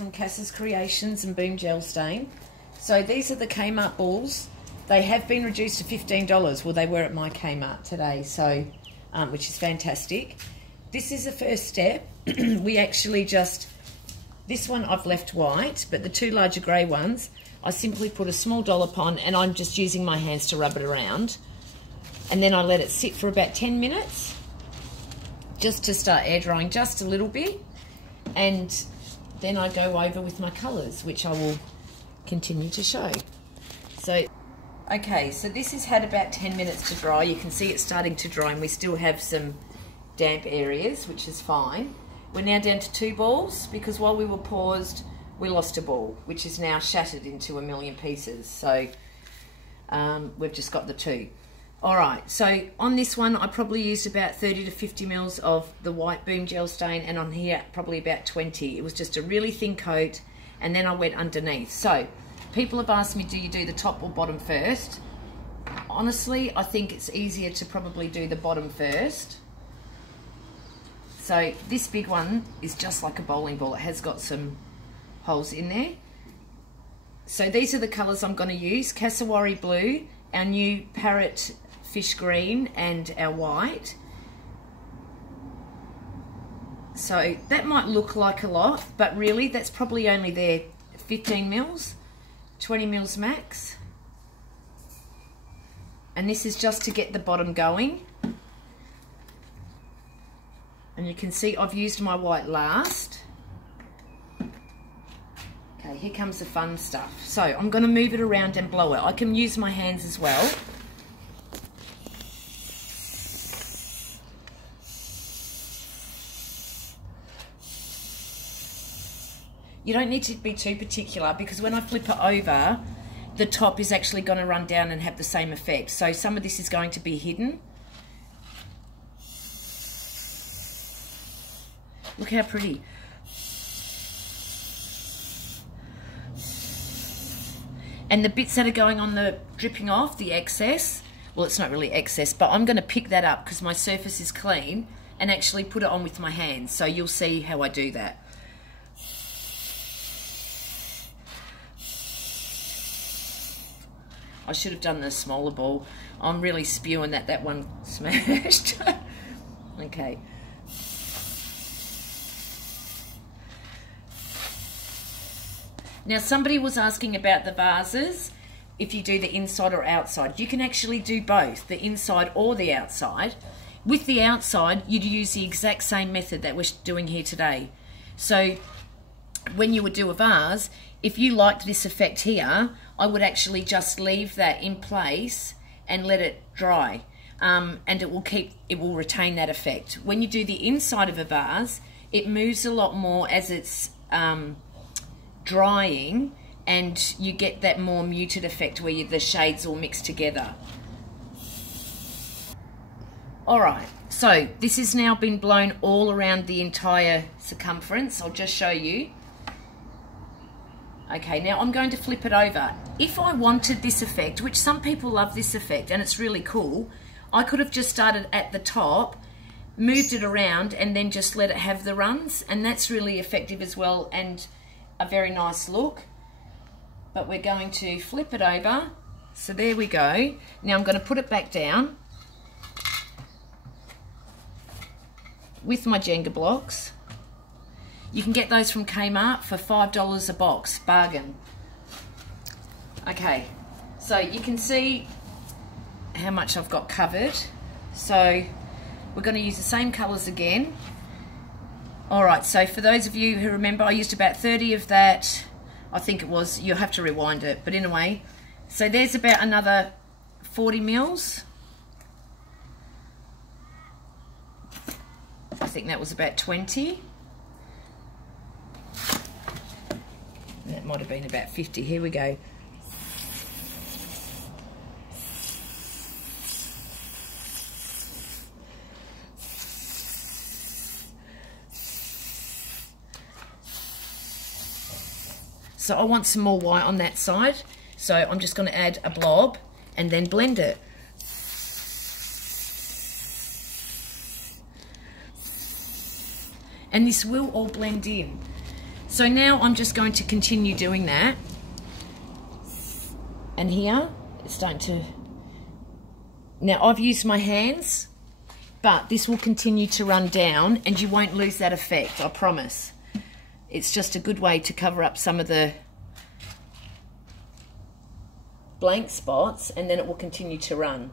From Cass's Creations and Boom Gel Stain. So these are the Kmart balls. They have been reduced to $15. Well, they were at my Kmart today, so which is fantastic. This is the first step. We actually just, this one I've left white, but the two larger grey ones, I simply put a small dollop on and I'm just using my hands to rub it around. And then I let it sit for about 10 minutes just to start air drying just a little bit. And then I go over with my colours, which I will continue to show. So, okay, so this has had about 10 minutes to dry. You can see it's starting to dry and we still have some damp areas, which is fine. We're now down to 2 balls because while we were paused, we lost a ball, which is now shattered into a million pieces. So we've just got the 2. All right, so on this one, I probably used about 30 to 50 mils of the white Boom Gel Stain, and on here, probably about 20. It was just a really thin coat, and then I went underneath. So people have asked me, do you do the top or bottom first? Honestly, I think it's easier to probably do the bottom first. So this big one is just like a bowling ball. It has got some holes in there. So these are the colours I'm going to use. Cassowary Blue, our new Parrot Fish Green, and our white. So that might look like a lot, but really that's probably only there 15 mils, 20 mils max. And this is just to get the bottom going. And you can see I've used my white last. Okay, here comes the fun stuff. So I'm going to move it around and blow it. I can use my hands as well. You don't need to be too particular because when I flip it over, the top is actually going to run down and have the same effect. So some of this is going to be hidden. Look how pretty. And the bits that are going on the dripping off, the excess, well, it's not really excess, but I'm going to pick that up because my surface is clean and actually put it on with my hands. So you'll see how I do that. I should have done the smaller ball. I'm really spewing that one smashed. Okay. Now somebody was asking about the vases, if you do the inside or outside. You can actually do both, the inside or the outside. With the outside, you'd use the exact same method that we're doing here today. So when you would do a vase, if you liked this effect here, I would actually just leave that in place and let it dry. And it will retain that effect. When you do the inside of a vase, it moves a lot more as it's drying, and you get that more muted effect where the shades all mix together. Alright, so this has now been blown all around the entire circumference. I'll just show you. Okay, now I'm going to flip it over. If I wanted this effect, which some people love this effect and it's really cool, I could have just started at the top, moved it around and then just let it have the runs, and that's really effective as well and a very nice look. But we're going to flip it over. So there we go. Now I'm going to put it back down with my Jenga blocks. You can get those from Kmart for $5 a box, bargain. Okay, so you can see how much I've got covered. So we're going to use the same colours again. Alright, so for those of you who remember, I used about 30 of that. I think it was, you'll have to rewind it, but anyway. So there's about another 40 mils. I think that was about 20. That might have been about 50. Here we go. So I want some more white on that side. So I'm just going to add a blob and then blend it. And this will all blend in. So now I'm just going to continue doing that. And here, it's starting to... Now I've used my hands, but this will continue to run down and you won't lose that effect, I promise. It's just a good way to cover up some of the blank spots, and then it will continue to run.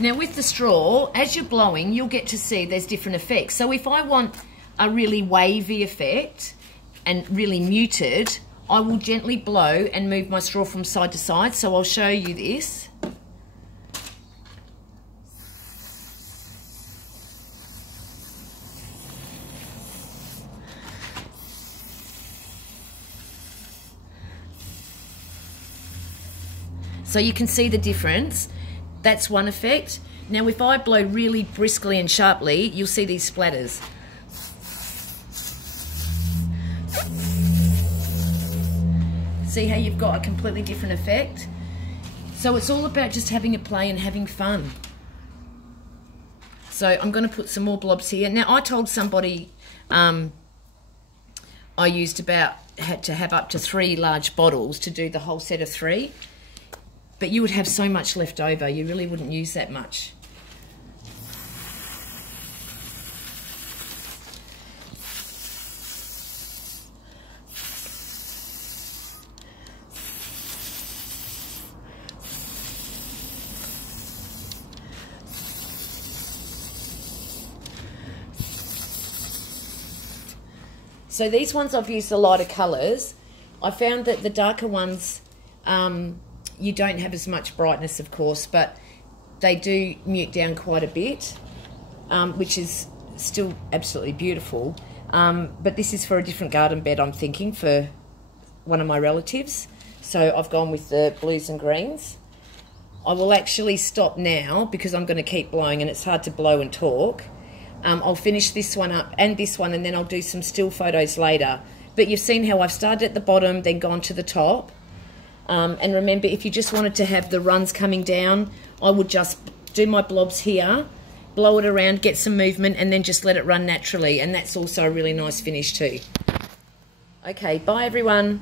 Now with the straw, as you're blowing, you'll get to see there's different effects. So if I want a really wavy effect and really muted, I will gently blow and move my straw from side to side. So I'll show you this. So you can see the difference. That's one effect. Now if I blow really briskly and sharply, you'll see these splatters. See how you've got a completely different effect? So it's all about just having a play and having fun. So I'm going to put some more blobs here. Now I told somebody I had to have up to 3 large bottles to do the whole set of 3. But you would have so much left over, you really wouldn't use that much. So these ones I've used the lighter colours. I found that the darker ones, you don't have as much brightness, of course, but they do mute down quite a bit, which is still absolutely beautiful. But this is for a different garden bed, I'm thinking, for one of my relatives. So I've gone with the blues and greens. I will actually stop now because I'm going to keep blowing and it's hard to blow and talk. I'll finish this one up and this one, and then I'll do some still photos later. But you've seen how I've started at the bottom, then gone to the top. And remember, if you just wanted to have the runs coming down, I would just do my blobs here, blow it around, get some movement, and then just let it run naturally. And that's also a really nice finish too. Okay, bye everyone.